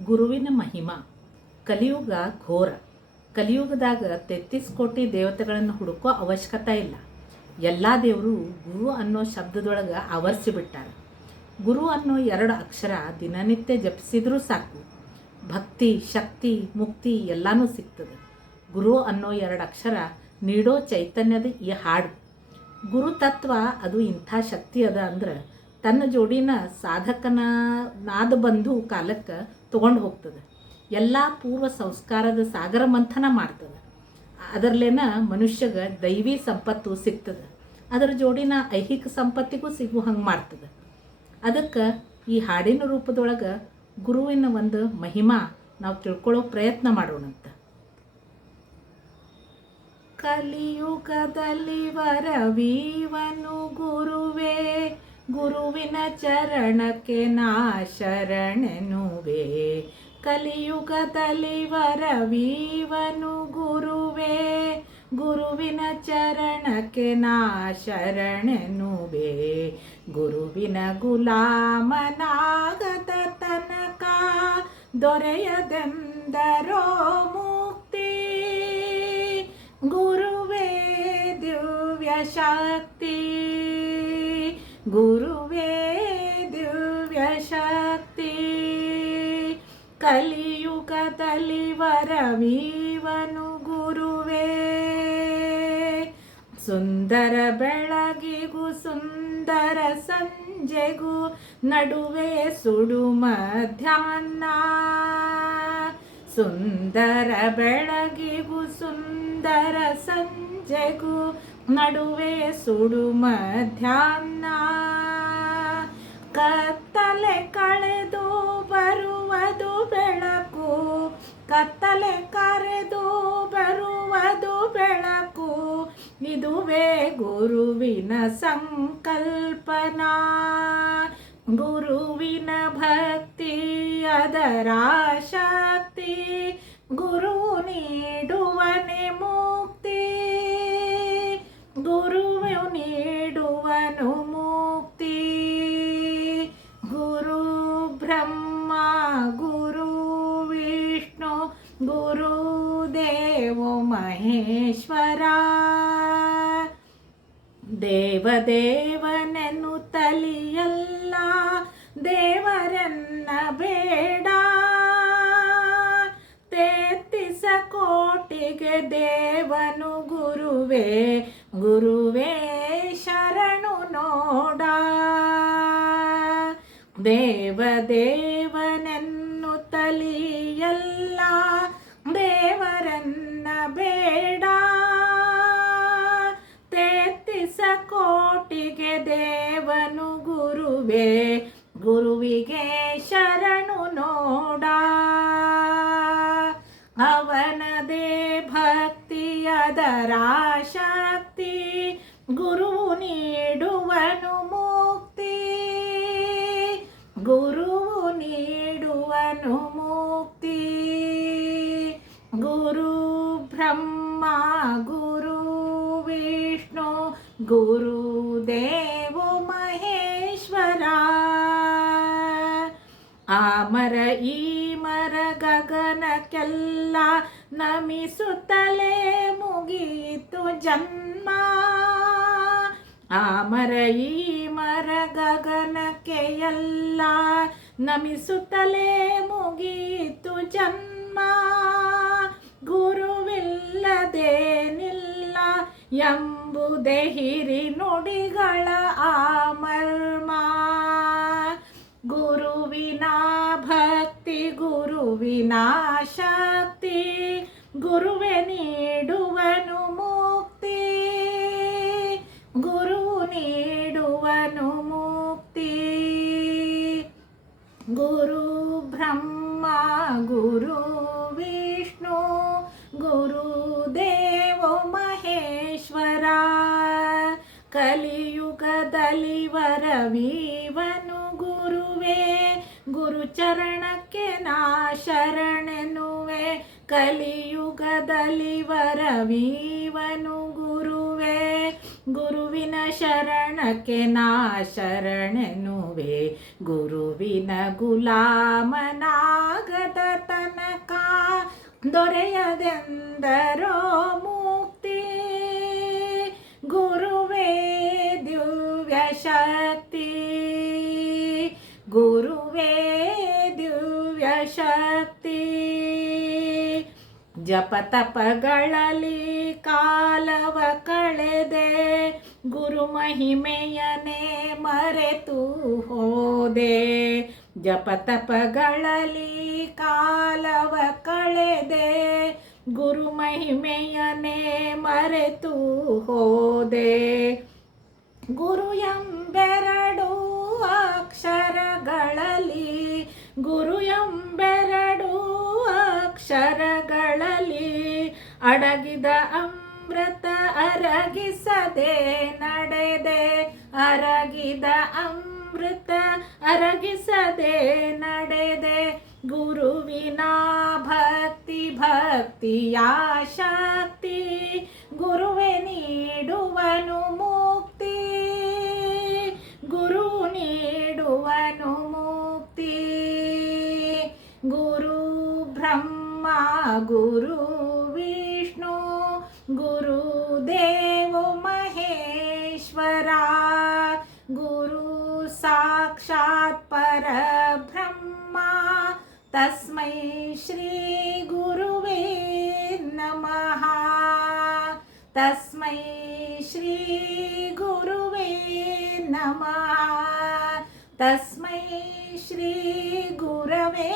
ಗುರುವಿನ ಮಹಿಮಾ, ಕಲಿಯುಗ ಘೋರ. ಕಲಿಯುಗದಾಗ ತೆತ್ತಿಸ್ ಕೋಟಿ ದೇವತೆಗಳನ್ನು ಹುಡುಕೋ ಅವಶ್ಯಕತೆ ಇಲ್ಲ. ಎಲ್ಲ ದೇವರು ಗುರು ಅನ್ನೋ ಶಬ್ದದೊಳಗೆ ಆವರಿಸಿಬಿಟ್ಟಾರೆ ಗುರು ಅನ್ನೋ ಎರಡು ಅಕ್ಷರ ದಿನನಿತ್ಯ ಜಪಿಸಿದ್ರೂ ಸಾಕು. ಭಕ್ತಿ, ಶಕ್ತಿ, ಮುಕ್ತಿ ಎಲ್ಲನೂ ಸಿಗ್ತದೆ. ಗುರು ಅನ್ನೋ ಎರಡು ಅಕ್ಷರ ನೀಡೋ ಚೈತನ್ಯದ ಈ ಹಾಡು. ಗುರು ತತ್ವ ಅದು ಇಂಥ ಶಕ್ತಿ ಅದ ಅಂದ್ರೆ ತನ್ನ ಜೋಡಿನ ಸಾಧಕನ ನಾದ ಬಂಧು ಕಾಲಕ್ಕೆ ತೊಗೊಂಡು ಹೋಗ್ತದೆ. ಎಲ್ಲ ಪೂರ್ವ ಸಂಸ್ಕಾರದ ಸಾಗರ ಮಂಥನ ಮಾಡ್ತದೆ. ಅದರಲ್ಲೇನ ಮನುಷ್ಯಗ ದೈವಿ ಸಂಪತ್ತು ಸಿಗ್ತದೆ. ಅದರ ಜೋಡಿನ ಐಹಿಕ ಸಂಪತ್ತಿಗೂ ಸಿಗು ಹಂಗೆ ಮಾಡ್ತದೆ. ಅದಕ್ಕೆ ಈ ಹಾಡಿನ ರೂಪದೊಳಗೆ ಗುರುವಿನ ಒಂದು ಮಹಿಮಾ ನಾವು ತಿಳ್ಕೊಳ್ಳೋ ಪ್ರಯತ್ನ ಮಾಡೋಣಂತ. ಕಲಿಯುಗದಲ್ಲಿ ವರವೀವನು ಗುರುವೇ ಗುರುವಿನ ಚರಣಕ್ಕೆ ನಾ ಶರಣನುವೆ. ಕಲಿಯುಗದಲ್ಲಿ ವರವೀವನು ಗುರುವೇ. ಗುರುವಿನ ಚರಣಕ್ಕೆ ನಾ ಶರಣನುವೆ. ಗುರುವಿನ ಗುಲಾಮನಾಗದ ತನಕ ದೊರೆಯದೆಂದರೋ ಮುಕ್ತಿ. ಗುರುವೇ ದಿವ್ಯ ಶಕ್ತಿ ಗುರುವೇ ದಿವ್ಯ ಶಕ್ತಿ. ಕಲಿಯುಗದಲ್ಲಿ ವರವೀವನು ಗುರುವೇ. ಸುಂದರ ಬೆಳಗಿಗೂ ಸುಂದರ ಸಂಜೆಗೂ ನಡುವೆ ಸುಡು ಮಧ್ಯಾಹ್ನ. ಸುಂದರ ಬೆಳಗಿಗೂ ಸುಂದರ ಸಂಜೆಗೂ ನಡುವೆ ಸುಡು ಮಧ್ಯಾಹ್ನ. ಕತ್ತಲೆ ಕಳೆದು ಬರುವುದು ಬೆಳಕು. ಕತ್ತಲೆ ಕರೆದು ಬರುವುದು ಬೆಳಕು. ಇದುವೇ ಗುರುವಿನ ಸಂಕಲ್ಪನಾ. ಗುರುವಿನ ಭಕ್ತಿ ಅದರ ಶಕ್ತಿ. ಗುರು ನೀಡುವನೆ ಮುಕ್ತಿ ಮಹೇಶ್ವರ. ದೇವದೇವನನು ತಲಿಯಲ್ಲ ದೇವರನ್ನ ಬೇಡ. ತೆತ್ತಿಸ ಕೋಟಿಗೆ ದೇವನು ಗುರುವೇ ಗುರುವೇ ಶರಣು ನೋಡ. ದೇವದೇವನೆನ್ನು ಗುರುವಿಗೆ ಶರಣು ನೋಡ. ಅವನದೇ ಭಕ್ತಿಯದರ ಶಕ್ತಿ ಗುರು ನೀಡುವನು ಮುಕ್ತಿ. ಗುರು ನೀಡುವನು ಮುಕ್ತಿ. ಗುರು ಬ್ರಹ್ಮ, ಗುರು ವಿಷ್ಣು, ಗುರು ಮರ, ಈ ಮರ ಗಗನಕ್ಕೆಲ್ಲ ನಮಿಸುತ್ತಲೇ ಮುಗಿಯಿತು ಜನ್ಮ. ಆ ಮರ, ಈ ಮರ ಗಗನಕ್ಕೆ ಎಲ್ಲ ನಮಿಸುತ್ತಲೇ ಮುಗಿಯಿತು ಜನ್ಮ. ಗುರುವಿಲ್ಲದೇನಿಲ್ಲ ಎಂಬುದೇ ಹಿರಿ ನುಡಿಗಳ ಆ ಮರ್ಮ. ಗುರುವಿನ ಭಕ್ತಿ ಗುರು ಚರಣಕ್ಕೆ ನಾ ಶರಣೆನುವೆ. ಕಲಿಯುಗದಲ್ಲಿ ವರವೀವನು ಗುರುವೇ. ಗುರುವಿನ ಶರಣಕ್ಕೆ ನಾ ಶರಣೆನುವೆ. ಗುರುವಿನ ಗುಲಾಮನಾಗದ ತನಕ ದೊರೆಯದೆಂದರೋ ಮುಕ್ತಿ. ಗುರುವೇ ದಿವ್ಯ ಶಕ್ತಿ ಜಪತಪಗಳಲ್ಲಿ ಕಾಲವ ಕಳೆದೆ ಗುರು ಮಹಿಮೆಯನೇ ಮರೆತು ಹೋದೆ. ಜಪತಪಗಳಲ್ಲಿ ಕಾಲವ ಕಳೆದೆ ಗುರು ಮಹಿಮೆಯನೇ ಮರೆತು ಹೋದೆ. ಗುರು ಎಂಬೆರಡು ಅಕ್ಷರಗಳಲ್ಲಿ ಗುರು ಎಂಬೆರಡು ಅಕ್ಷರಗಳಲ್ಲಿ ಅಡಗಿದ ಅಮೃತ ಅರಗಿಸದೆ ನಡೆದೆ. ಅರಗಿದ ಅಮೃತ ಅರಗಿಸದೆ ನಡೆದೆ. ಗುರುವಿನ ಭಕ್ತಿ, ಭಕ್ತಿಯ ಶಕ್ತಿ ಗುರುವೆ ನೀಡುವನು ಮುಕ್ತಿ. ಗುರು ನೀಡುವನು ಮುಕ್ತಿ. ಗುರು ಬ್ರಹ್ಮ, ಗುರು साक्षात् परब्रह्मा तस्मै श्रीगुरुवे नमः। तस्मै श्रीगुरुवे नमः। तस्मै श्रीगुरवे